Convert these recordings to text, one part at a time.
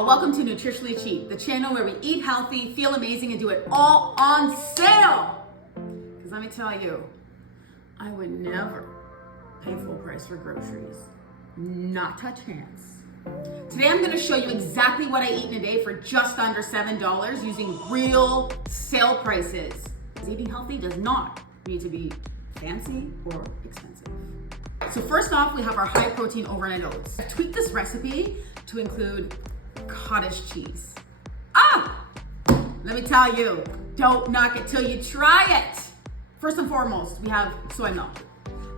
y'all, welcome to Nutritionally Cheap, the channel where we eat healthy, feel amazing, and do it all on sale. Because let me tell you, I would never pay full price for groceries, not touch hands. Today I'm going to show you exactly what I eat in a day for just under $7 using real sale prices. Eating healthy does not need to be fancy or expensive. So first off, we have our high protein overnight oats. I've tweaked this recipe to include cottage cheese. Let me tell you, don't knock it till you try it. First and foremost, we have soy milk.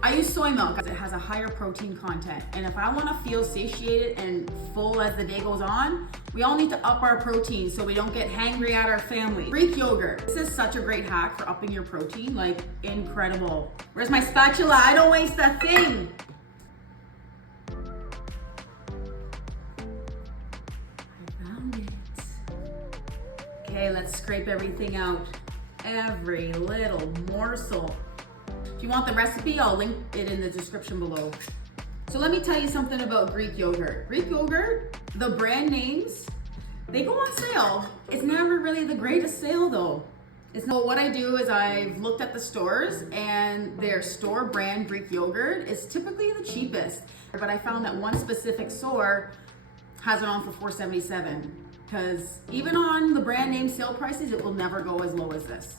I use soy milk because it has a higher protein content. And if I want to feel satiated and full as the day goes on, we all need to up our protein so we don't get hangry at our family. Greek yogurt. This is such a great hack for upping your protein, like incredible. Where's my spatula? I don't waste a thing. I found it. Okay, let's scrape everything out. Every little morsel. If you want the recipe, I'll link it in the description below. So let me tell you something about Greek yogurt. Greek yogurt, the brand names, they go on sale. It's never really the greatest sale though. What I do is I've looked at the stores and their store brand Greek yogurt is typically the cheapest. But I found that one specific store has it on for $4.77 because even on the brand name sale prices, it will never go as low as this.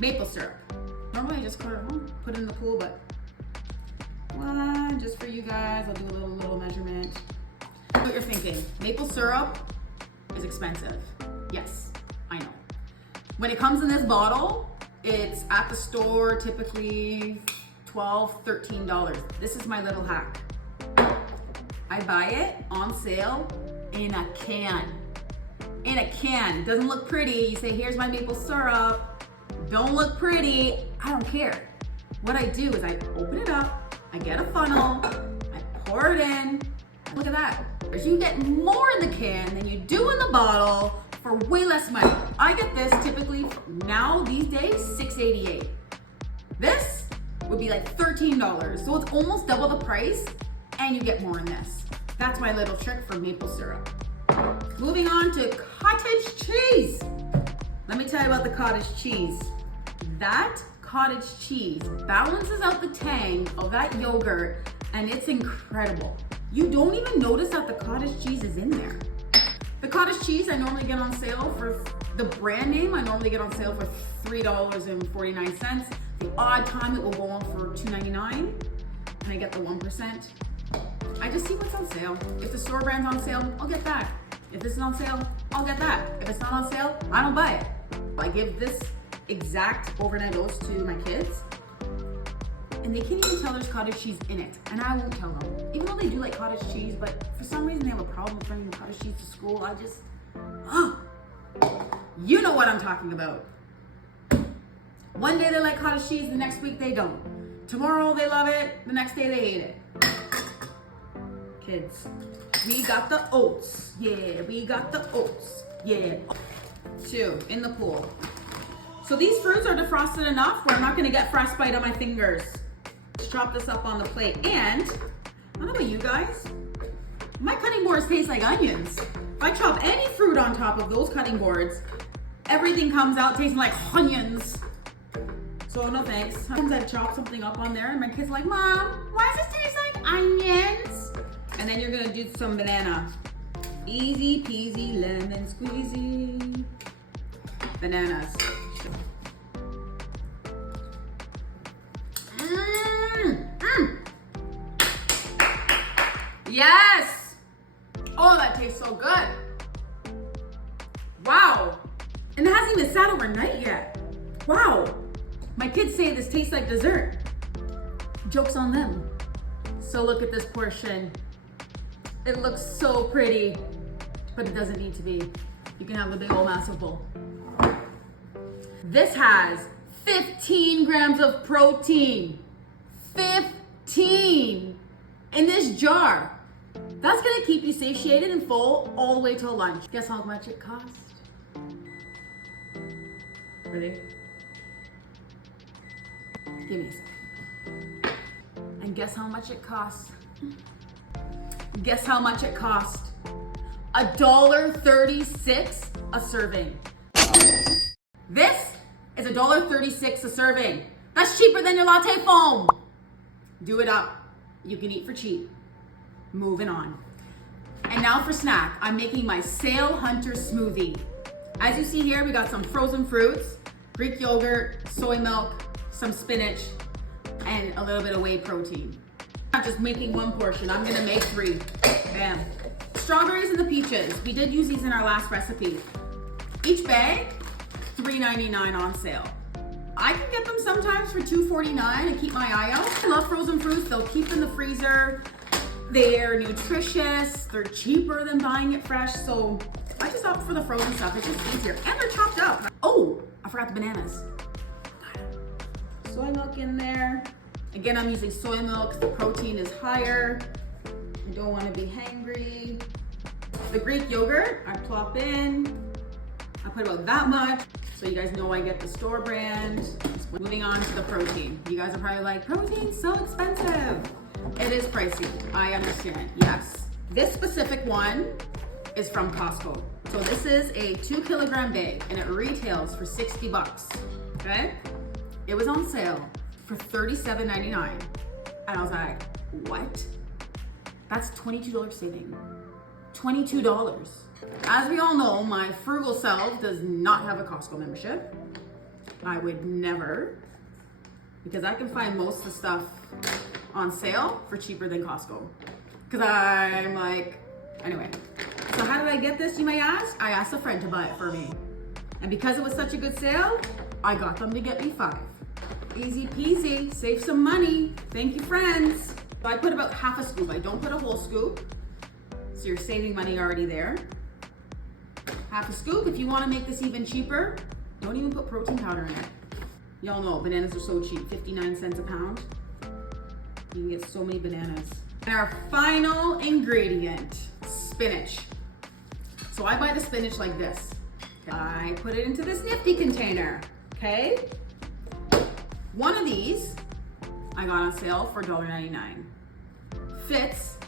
Maple syrup. Normally I just put it in the pool, but just for you guys, I'll do a little measurement. What you're thinking, maple syrup is expensive. Yes, I know. When it comes in this bottle, it's at the store typically $12, $13. This is my little hack. I buy it on sale in a can. In a can. It doesn't look pretty. You say, here's my maple syrup. Don't look pretty. I don't care. What I do is I open it up, I get a funnel, I pour it in. Look at that. You get more in the can than you do in the bottle for way less money. I get this typically now these days $6.88. This would be like $13. So it's almost double the price and you get more in this. That's my little trick for maple syrup. Moving on to cottage cheese. Let me tell you about the cottage cheese. That cottage cheese balances out the tang of that yogurt and it's incredible. You don't even notice that the cottage cheese is in there. The cottage cheese I normally get on sale for the brand name, I normally get on sale for $3.49. The odd time it will go on for $2.99 and I get the 1%. I just see what's on sale. If the store brand's on sale, I'll get that. If this is on sale, I'll get that. If it's not on sale, I don't buy it. I give this exact overnight oats to my kids and they can't even tell there's cottage cheese in it, and I won't tell them. Even though they do like cottage cheese, but for some reason they have a problem with bringing cottage cheese to school. You know what I'm talking about. One day they like cottage cheese, the next week they don't. Tomorrow they love it, the next day they hate it. Kids, we got the oats. Yeah, we got the oats. Yeah. 2 in the pool. So these fruits are defrosted enough where I'm not gonna get frostbite on my fingers. Let's chop this up on the plate. And I don't know about you guys, my cutting boards taste like onions. If I chop any fruit on top of those cutting boards, everything comes out tasting like onions. So no thanks. Sometimes I chop something up on there and my kids are like, Mom, why does this taste like onions? And then you're gonna do some banana. Easy peasy lemon squeezy. Bananas. Yes! Oh, that tastes so good. Wow. And it hasn't even sat overnight yet. Wow. My kids say this tastes like dessert. Joke's on them. So look at this portion. It looks so pretty, but it doesn't need to be. You can have a big old massive bowl. This has 15 grams of protein. 15 in this jar. That's gonna keep you satiated and full all the way till lunch. Guess how much it cost? Ready? Give me a second. And guess how much it cost? Guess how much it cost? $1.36 a serving. This is $1.36 a serving. That's cheaper than your latte foam. Do it up. You can eat for cheap. Moving on. And now for snack, I'm making my Sail Hunter smoothie. As you see here, we got some frozen fruits, Greek yogurt, soy milk, some spinach, and a little bit of whey protein. I'm not just making one portion, I'm gonna make 3. Bam. Strawberries and the peaches. We did use these in our last recipe. Each bag, $3.99 on sale. I can get them sometimes for $2.49 and keep my eye out. I love frozen fruits. They'll keep in the freezer. They're nutritious. They're cheaper than buying it fresh. So I just opt for the frozen stuff. It's just easier. And they're chopped up. Oh, I forgot the bananas. Soy milk in there. Again, I'm using soy milk because the protein is higher. I don't want to be hangry. The Greek yogurt, I plop in. I put about that much. So you guys know I get the store brand. Moving on to the protein. You guys are probably like, protein's so expensive. It is pricey, I understand, yes. This specific one is from Costco. So this is a 2 kilogram bag and it retails for 60 bucks, okay? It was on sale for $37.99. And I was like, what? That's $22 saving. $22. As we all know, my frugal self does not have a Costco membership. I would never, because I can find most of the stuff on sale for cheaper than Costco. Because I'm like, anyway. So how did I get this, you may ask? I asked a friend to buy it for me. And because it was such a good sale, I got them to get me 5. Easy peasy, save some money. Thank you, friends. So I put about half a scoop. I don't put a whole scoop. So you're saving money already there. Half a scoop. If you want to make this even cheaper, don't even put protein powder in it. Y'all know bananas are so cheap, 59 cents a pound. You can get so many bananas. And our final ingredient, spinach. So I buy the spinach like this. I put it into this nifty container, okay? One of these I got on sale for $1.99. Fits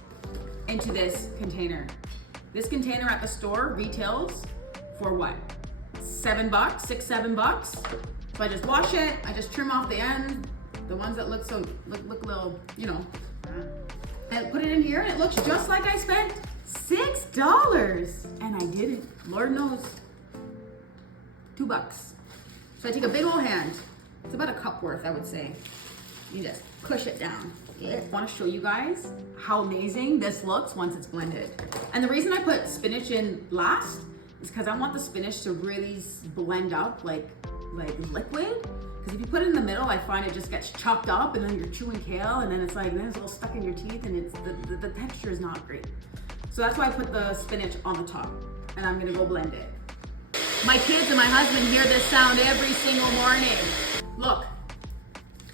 into this container. This container at the store retails for what? 7 bucks, 6, 7 bucks. So I just wash it, I just trim off the end, the ones that look little, you know, and put it in here and it looks just like I spent $6. And I did it, Lord knows, 2 bucks. So I take a big old hand, it's about a cup worth, I would say. You just push it down. I want to show you guys how amazing this looks once it's blended. And the reason I put spinach in last is because I want the spinach to really blend up like liquid. Because if you put it in the middle, I find it just gets chopped up and then you're chewing kale and then it's like, then it's all stuck in your teeth and it's the texture is not great. So that's why I put the spinach on the top and I'm gonna go blend it. My kids and my husband hear this sound every single morning. Look.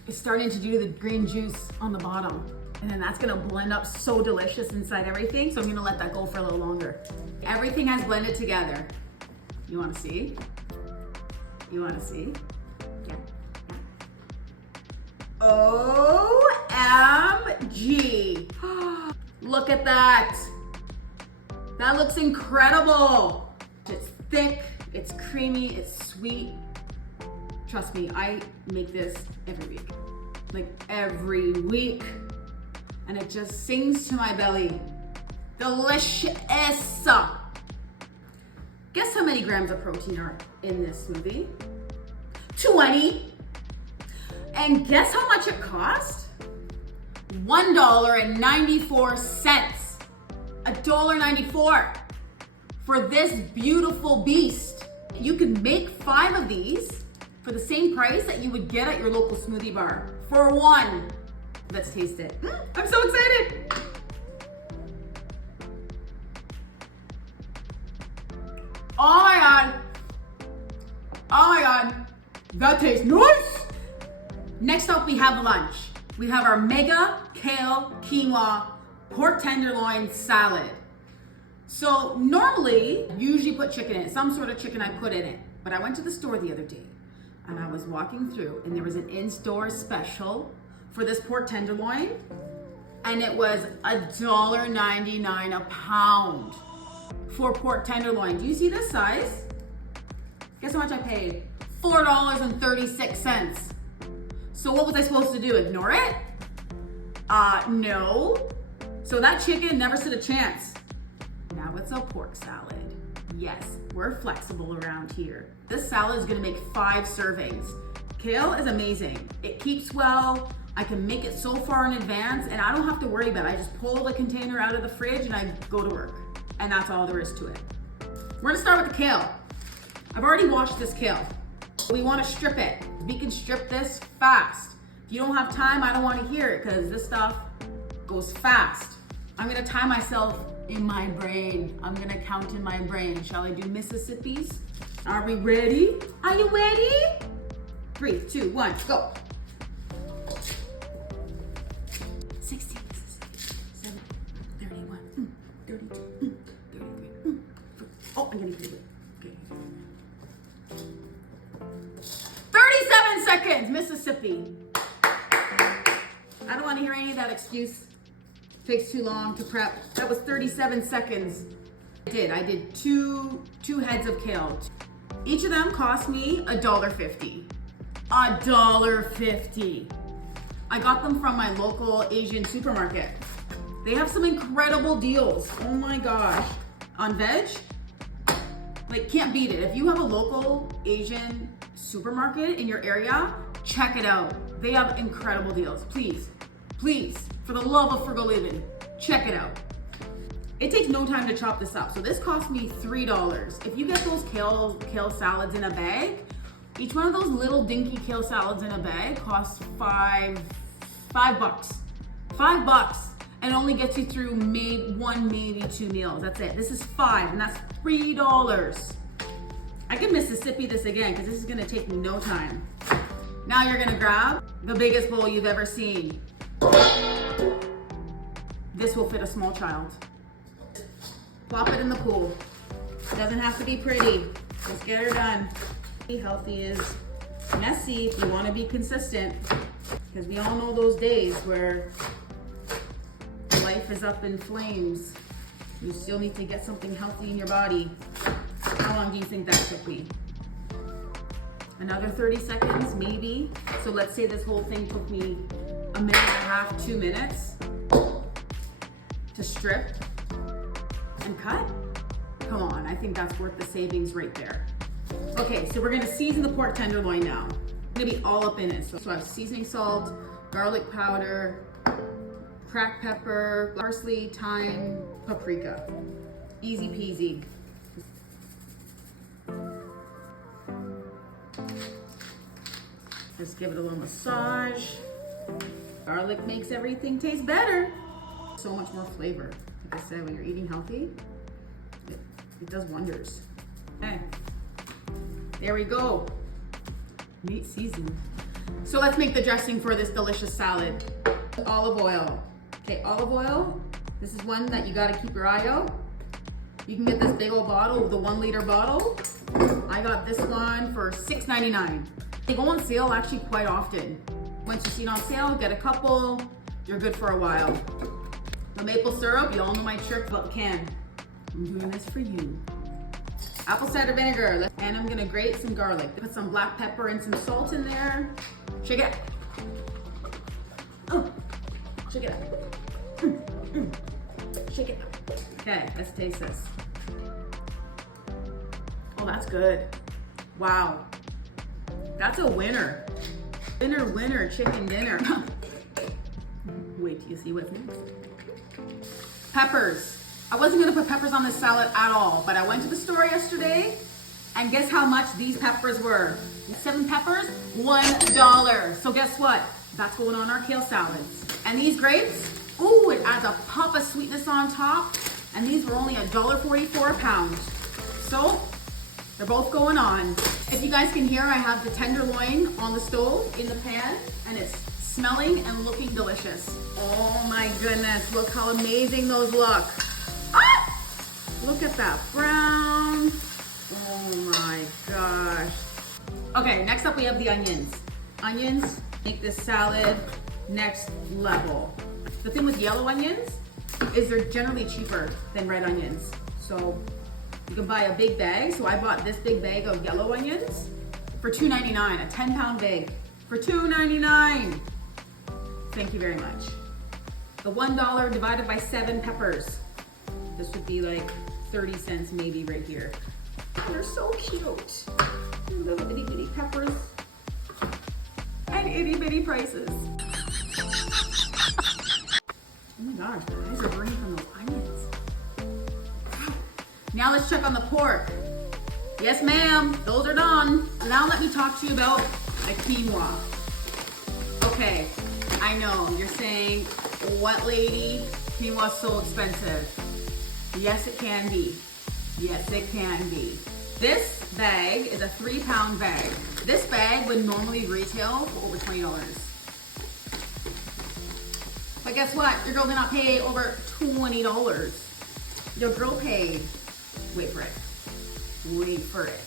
It's starting to do the green juice on the bottom. And then that's gonna blend up so delicious inside everything. So I'm gonna let that go for a little longer. Everything has blended together. You wanna see? You wanna see? Yeah. OMG. Look at that. That looks incredible. It's thick, it's creamy, it's sweet. Trust me, I make this every week. Like every week. And it just sings to my belly. Delicious. Guess how many grams of protein are in this smoothie? 20. And guess how much it cost? $1.94. $1.94 for this beautiful beast. You can make 5 of these for the same price that you would get at your local smoothie bar. For 1. Let's taste it. I'm so excited. Oh my God. Oh my God. That tastes nice. Next up, we have lunch. We have our mega kale quinoa pork tenderloin salad. So normally, usually put chicken in it, some sort of chicken I put in it. But I went to the store the other day and I was walking through and there was an in-store special for this pork tenderloin and it was $1.99 a pound for pork tenderloin. Do you see this size? Guess how much I paid? $4.36. So what was I supposed to do? Ignore it? No. So that chicken never stood a chance. Now it's a pork salad. Yes, we're flexible around here. This salad is gonna make 5 servings. Kale is amazing. It keeps well. I can make it so far in advance and I don't have to worry about it. I just pull the container out of the fridge and I go to work. And that's all there is to it. We're gonna start with the kale. I've already washed this kale. We wanna strip it. We can strip this fast. If you don't have time, I don't wanna hear it because this stuff goes fast. I'm gonna time myself in my brain. I'm gonna count in my brain. Shall I do Mississippi's? Are we ready? Are you ready? 3, 2, 1, go. 16, 17, 31, 32, 33. Oh, I'm getting pretty good. Okay. 37 seconds, Mississippi. I don't want to hear any of that excuse. Takes too long to prep. That was 37 seconds. I did two heads of kale. Each of them cost me $1.50. $1.50. I got them from my local Asian supermarket. They have some incredible deals. Oh my gosh. On veg, like can't beat it. If you have a local Asian supermarket in your area, check it out. They have incredible deals. Please, for the love of frugal living, check it out. It takes no time to chop this up. So this cost me $3. If you get those kale salads in a bag, each one of those little dinky kale salads in a bag costs $5. $5, and only gets you through maybe 2 meals. That's it. This is $5, and that's $3. I can Mississippi this again because this is gonna take no time. Now you're gonna grab the biggest bowl you've ever seen. This will fit a small child. Plop it in the pool. It doesn't have to be pretty. Just get her done. Healthy is messy if you want to be consistent, because we all know those days where life is up in flames. You still need to get something healthy in your body. How long do you think that took me? Another 30 seconds, maybe. So let's say this whole thing took me 1.5 minutes, 2 minutes to strip and cut. Come on, I think that's worth the savings right there. Okay, so we're gonna season the pork tenderloin now. It's gonna be all up in it. So I have seasoning salt, garlic powder, cracked pepper, parsley, thyme, paprika. Easy peasy. Just give it a little massage. Garlic makes everything taste better. So much more flavor. Like I said, when you're eating healthy, it does wonders. Okay, there we go. Meat seasoned. So let's make the dressing for this delicious salad. Olive oil. Okay, olive oil. This is one that you gotta keep your eye out. You can get this big old bottle, the 1 liter bottle. I got this one for $6.99. They go on sale actually quite often. Once you see it on sale, get a couple, you're good for a while. The maple syrup, you all know my trick about the can. I'm doing this for you. Apple cider vinegar, and I'm gonna grate some garlic. Put some black pepper and some salt in there. Shake it. Oh, shake it up. Shake it up. Okay, let's taste this. Oh, that's good. Wow, that's a winner. Winner, chicken dinner. Wait till you see what's next. Peppers. I wasn't gonna put peppers on this salad at all, but I went to the store yesterday and guess how much these peppers were? 7 peppers, $1. So guess what? That's going on our kale salads. And these grapes, ooh, it adds a pop of sweetness on top. And these were only $1.44 a pound. So they're both going on. If you guys can hear, I have the tenderloin on the stove in the pan and it's smelling and looking delicious. Oh my goodness, look how amazing those look. Ah! Look at that brown. Oh my gosh. Okay, next up we have the onions. Onions make this salad next level. The thing with yellow onions is they're generally cheaper than red onions. So You can buy a big bag. So I bought this big bag of yellow onions for $2.99, a 10-pound bag for $2.99. Thank you very much. The $1 divided by 7 peppers. This would be like 30 cents maybe right here. Oh, they're so cute. Little itty bitty peppers and itty bitty prices. Oh my gosh, my eyes are burning from those onions. Wow. Now let's check on the pork. Yes, ma'am, those are done. Now let me talk to you about the quinoa. Okay, I know, you're saying, what lady? Quinoa's so expensive. Yes, it can be. Yes, it can be. This bag is a 3-pound bag. This bag would normally retail for over $20. But guess what? Your girl did not pay over $20. Your girl paid, wait for it,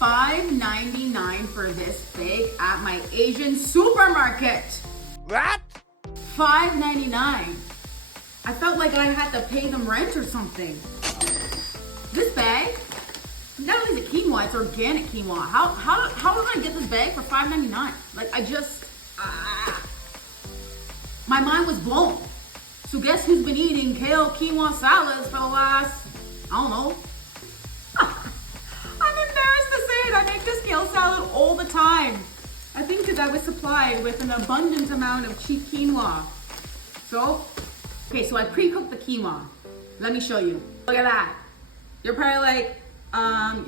$5.99 for this bag at my Asian supermarket. What? $5.99. I felt like I had to pay them rent or something. This bag, not only is it quinoa, it's organic quinoa. How am I gonna get this bag for $5.99? Like my mind was blown. So guess who's been eating kale quinoa salads for the last, I don't know. I'm embarrassed to say it, I make this kale salad all the time. I think because I was supplied with an abundant amount of cheap quinoa. So I pre-cooked the quinoa. Let me show you. Look at that. You're probably like,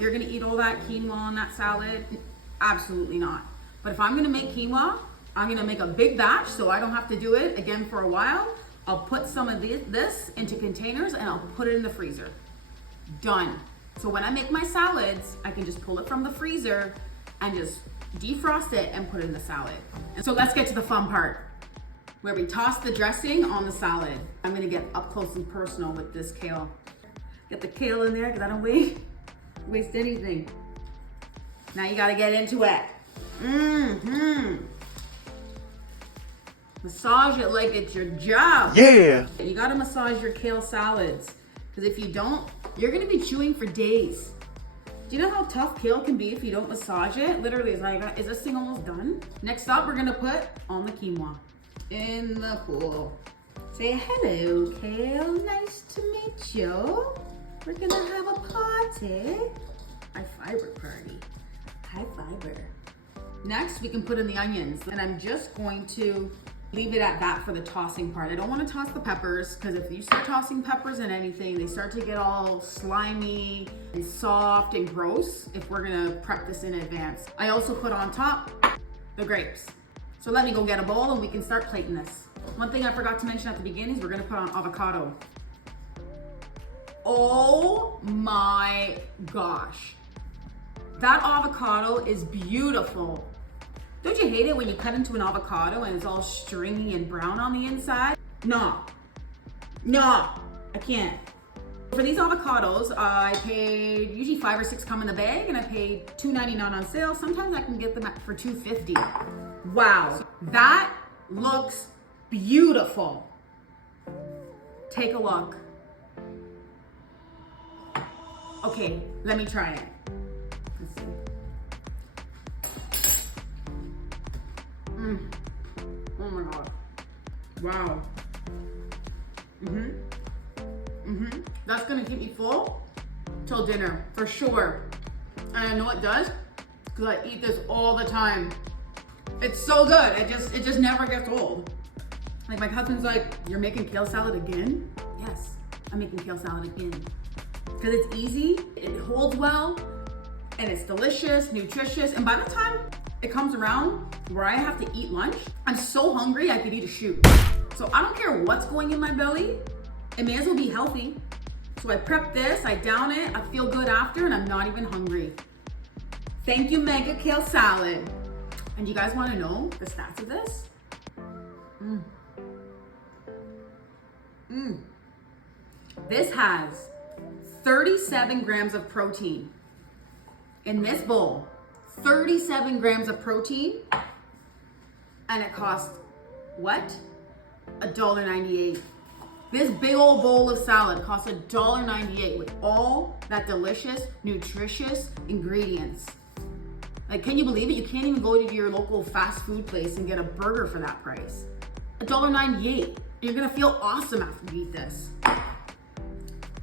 you're gonna eat all that quinoa on that salad? Absolutely not. But if I'm gonna make quinoa, I'm gonna make a big batch so I don't have to do it again for a while. I'll put some of this into containers and I'll put it in the freezer. Done. So when I make my salads, I can just pull it from the freezer and just defrost it and put it in the salad. And so let's get to the fun part, where we toss the dressing on the salad. I'm gonna get up close and personal with this kale. Get the kale in there because I don't waste anything. Now you gotta get into it. Massage it like it's your job. Yeah. You gotta massage your kale salads, because if you don't, you're gonna be chewing for days. Do you know how tough kale can be if you don't massage it? Literally, it's like, is this thing almost done? Next up, we're gonna put on the quinoa in the pool. Say hello, kale. Nice to meet you. We're gonna have a party. High fiber party. High fiber. Next, we can put in the onions, and I'm just going to leave it at that for the tossing part. I don't want to toss the peppers, because if you start tossing peppers in anything, they start to get all slimy and soft and gross if we're gonna prep this in advance. I also put on top the grapes. So let me go get a bowl and we can start plating this. One thing I forgot to mention at the beginning is we're gonna put on avocado. Oh my gosh. That avocado is beautiful. Don't you hate it when you cut into an avocado and it's all stringy and brown on the inside? No, I can't. For these avocados, I paid, usually 5 or 6 come in the bag, and I paid $2.99 on sale. Sometimes I can get them for $2.50. Wow, that looks beautiful. Take a look. Okay, let me try it. Let's see. Oh my God. Wow. That's gonna keep me full till dinner, for sure. And I know it does, because I eat this all the time. It's so good, it just never gets old. Like my husband's like, you're making kale salad again? Yes, I'm making kale salad again. Because it's easy, it holds well, and it's delicious, nutritious, and by the time it comes around where I have to eat lunch, I'm so hungry I could eat a shoe. So I don't care what's going in my belly, it may as well be healthy. So I prep this, I down it, I feel good after, and I'm not even hungry. Thank you, Mega Kale Salad. And you guys wanna know the stats of this? This has 37 grams of protein in this bowl. 37 grams of protein, and it costs what? $1.98. This big old bowl of salad costs $1.98 with all that delicious, nutritious ingredients. Like, can you believe it? You can't even go to your local fast food place and get a burger for that price. $1.98. You're gonna feel awesome after you eat this.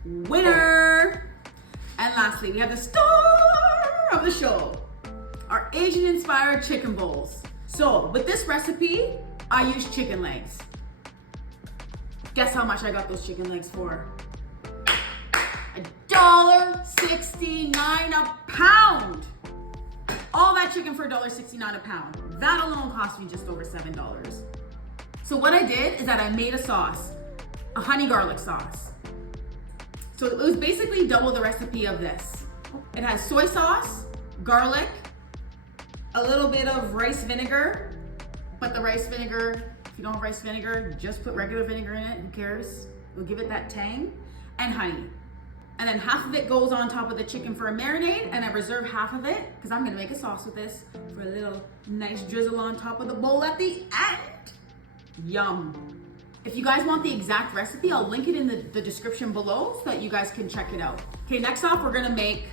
Winner! And lastly, we have the star of the show, our Asian-inspired chicken bowls. So with this recipe, I use chicken legs. Guess how much I got those chicken legs for? $1.69 a pound. All that chicken for $1.69 a pound. That alone cost me just over $7. So what I did is that I made a sauce, a honey garlic sauce. So it was basically double the recipe of this. It has soy sauce, garlic, a little bit of rice vinegar, but the rice vinegar, if you don't have rice vinegar, just put regular vinegar in it, who cares? It'll give it that tang, and honey. And then half of it goes on top of the chicken for a marinade, and I reserve half of it, because I'm gonna make a sauce with this for a little nice drizzle on top of the bowl at the end. Yum. If you guys want the exact recipe, I'll link it in the description below so that you guys can check it out. Okay, next off, we're gonna make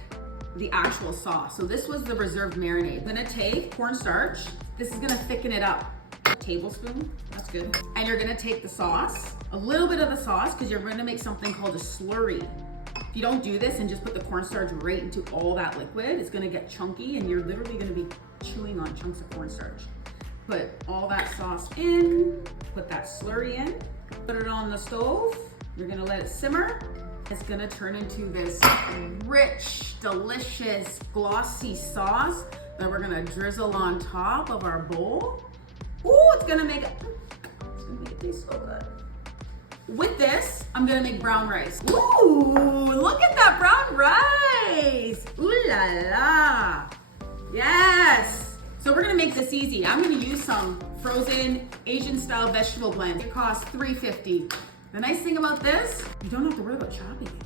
the actual sauce. So this was the reserved marinade. I'm gonna take cornstarch. This is gonna thicken it up. A tablespoon, that's good. And you're gonna take the sauce, a little bit of the sauce, because you're gonna make something called a slurry. If you don't do this and just put the cornstarch right into all that liquid, it's gonna get chunky and you're literally gonna be chewing on chunks of cornstarch. Put all that sauce in, put that slurry in, put it on the stove. You're gonna let it simmer. It's gonna turn into this rich, delicious, glossy sauce that we're gonna drizzle on top of our bowl. Ooh, it's gonna make it taste so good. With this, I'm gonna make brown rice. Ooh, look at that brown rice. Ooh la la. Yes. So we're gonna make this easy. I'm gonna use some frozen Asian style vegetable blend. It costs $3.50. The nice thing about this, you don't have to worry about chopping it.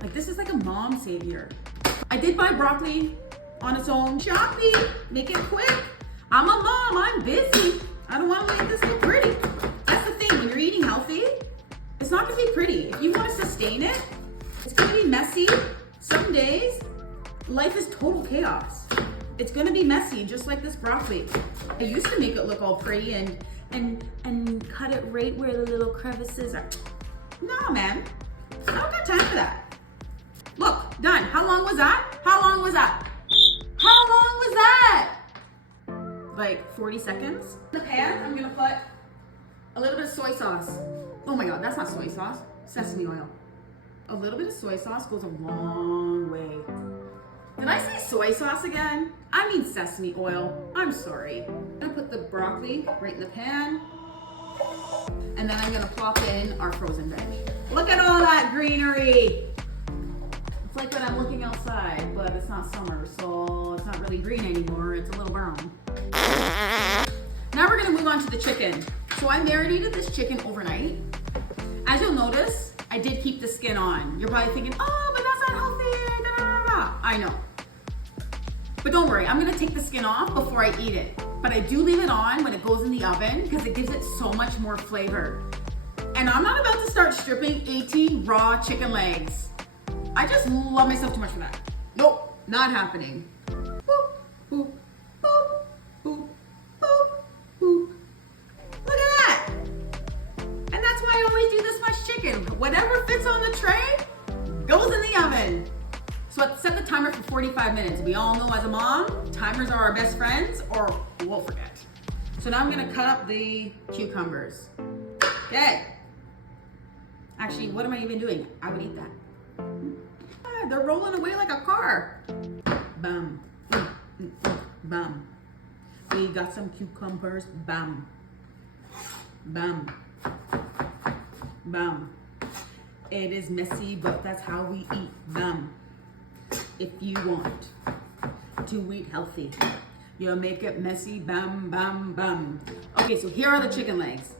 Like, this is like a mom savior. I did buy broccoli on its own. Choppy, make it quick. I'm a mom, I'm busy. I don't wanna make this look pretty. That's the thing, when you're eating healthy, it's not gonna be pretty. If you wanna sustain it, it's gonna be messy. Some days, life is total chaos. It's gonna be messy, just like this broccoli. I used to make it look all pretty and cut it right where the little crevices are. No, man, I don't got time for that. Look, done. How long was that? How long was that? How long was that? Like 40 seconds. In the pan, I'm gonna put a little bit of soy sauce. Oh my God, that's not soy sauce, sesame oil. A little bit of soy sauce goes a long way. Did I say soy sauce again? I mean sesame oil. I'm sorry. I'm gonna put the broccoli right in the pan. And then I'm gonna plop in our frozen veg. Look at all that greenery. It's like when I'm looking outside, but it's not summer, so it's not really green anymore. It's a little brown. Now we're gonna move on to the chicken. So I marinated this chicken overnight. As you'll notice, I did keep the skin on. You're probably thinking, oh, but that's not healthy. Da, da, da, da. I know. But don't worry, I'm gonna take the skin off before I eat it. But I do leave it on when it goes in the oven because it gives it so much more flavor. And I'm not about to start stripping 18 raw chicken legs. I just love myself too much for that. Nope, not happening. Boop, boop, boop, boop, boop, boop. Look at that. And that's why I always do this much chicken. Whatever fits on the tray goes in the oven. So I set the timer for 45 minutes. We all know as a mom, timers are our best friends or we'll forget. So now I'm gonna cut up the cucumbers. Okay. Actually, what am I even doing? I would eat that. Ah, they're rolling away like a car. Bam, bam. We got some cucumbers, bam, bam, bam. It is messy, but that's how we eat, bam. If you want to eat healthy, you make it messy, bam, bam, bam. Okay, so here are the chicken legs.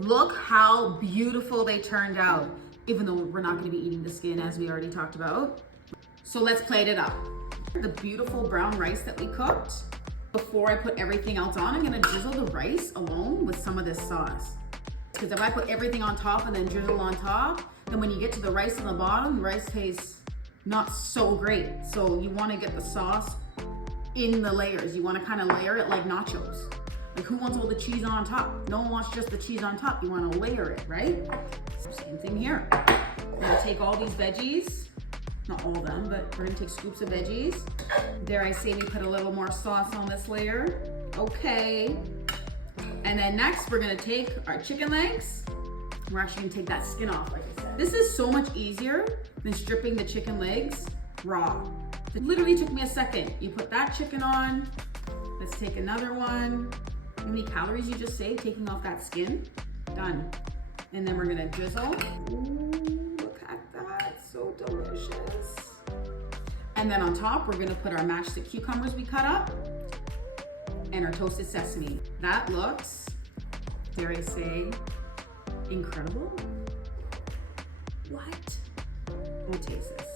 Look how beautiful they turned out, even though we're not gonna be eating the skin as we already talked about. So let's plate it up. The beautiful brown rice that we cooked, before I put everything else on, I'm gonna drizzle the rice alone with some of this sauce. Because if I put everything on top and then drizzle on top, then when you get to the rice on the bottom, the rice tastes not so great. So you want to get the sauce in the layers. You want to kind of layer it like nachos. Like who wants all the cheese on top? No one wants just the cheese on top. You want to layer it, right? Same thing here. We're gonna take all these veggies, not all of them, but we're gonna take scoops of veggies. Dare I say we put a little more sauce on this layer. Okay. And then next we're gonna take our chicken legs. We're actually gonna take that skin off, like I said. This is so much easier than stripping the chicken legs raw. It literally took me a second. You put that chicken on. Let's take another one. How many calories you just saved taking off that skin? Done. And then we're gonna drizzle. Ooh, look at that, so delicious. And then on top, we're gonna put our matchstick cucumbers we cut up and our toasted sesame. That looks, dare I say, incredible. What? We'll taste this.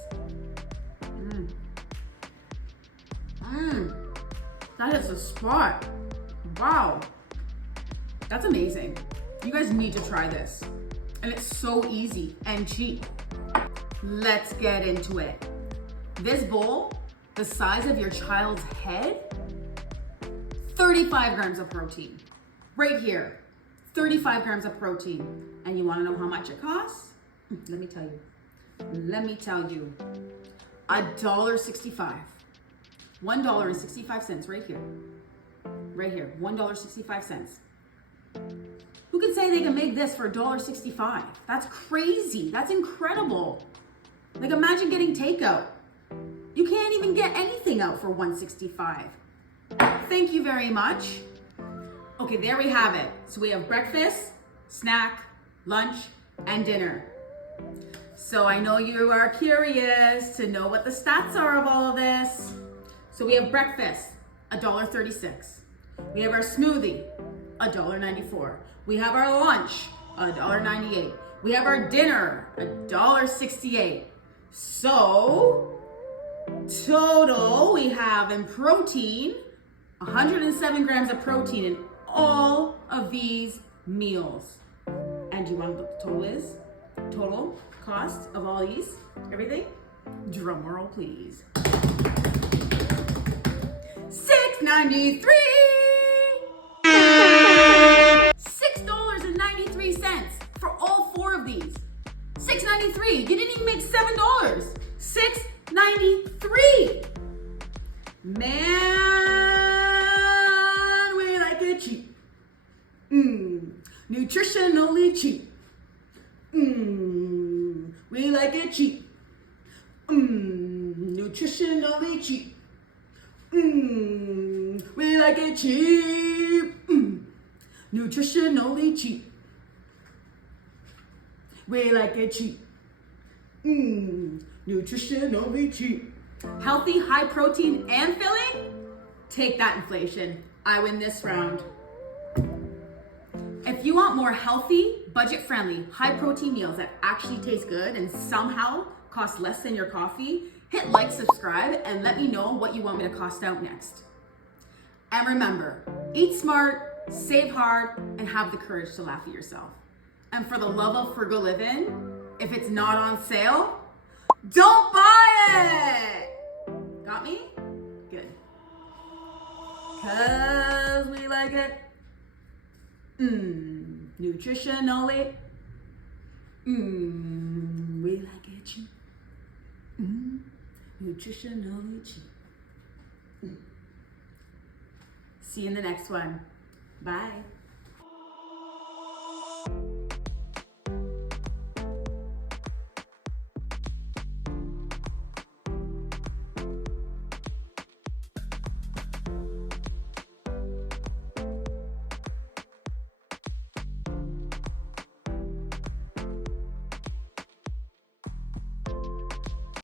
That is a spot. Wow. That's amazing. You guys need to try this. And it's so easy and cheap. Let's get into it. This bowl, the size of your child's head, 35 grams of protein. Right here, 35 grams of protein. And you wanna know how much it costs? Let me tell you. $1.65. $1.65 right here. Right here, $1.65. Who can say they can make this for $1.65? That's crazy, that's incredible. Like imagine getting takeout. You can't even get anything out for $1.65. Thank you very much. Okay, there we have it. So we have breakfast, snack, lunch, and dinner. So I know you are curious to know what the stats are of all of this. So we have breakfast, $1.36. We have our smoothie, $1.94. We have our lunch, $1.98. We have our dinner, $1.68. So, total we have in protein, 107 grams of protein in all of these meals. And do you want to know what the total is? Total cost of all these, everything? Drum roll, please. $6.93. $6.93 for all four of these. $6.93. You didn't even make $7. $6.93. Man, we like it cheap. Nutritionally cheap. We like it cheap. Nutritionally cheap. We like it cheap. Nutritionally cheap. We like it cheap. Nutritionally cheap. Healthy, high protein, and filling? Take that, inflation. I win this round. If you want more healthy, budget-friendly, high-protein meals that actually taste good and somehow cost less than your coffee, hit like, subscribe, and let me know what you want me to cost out next. And remember, eat smart, save hard, and have the courage to laugh at yourself. And for the love of frugal living, if it's not on sale, don't buy it! Got me? Good. 'Cause we like it. Nutritionally. We like it cheap. Nutritionally cheap. See you in the next one. Bye.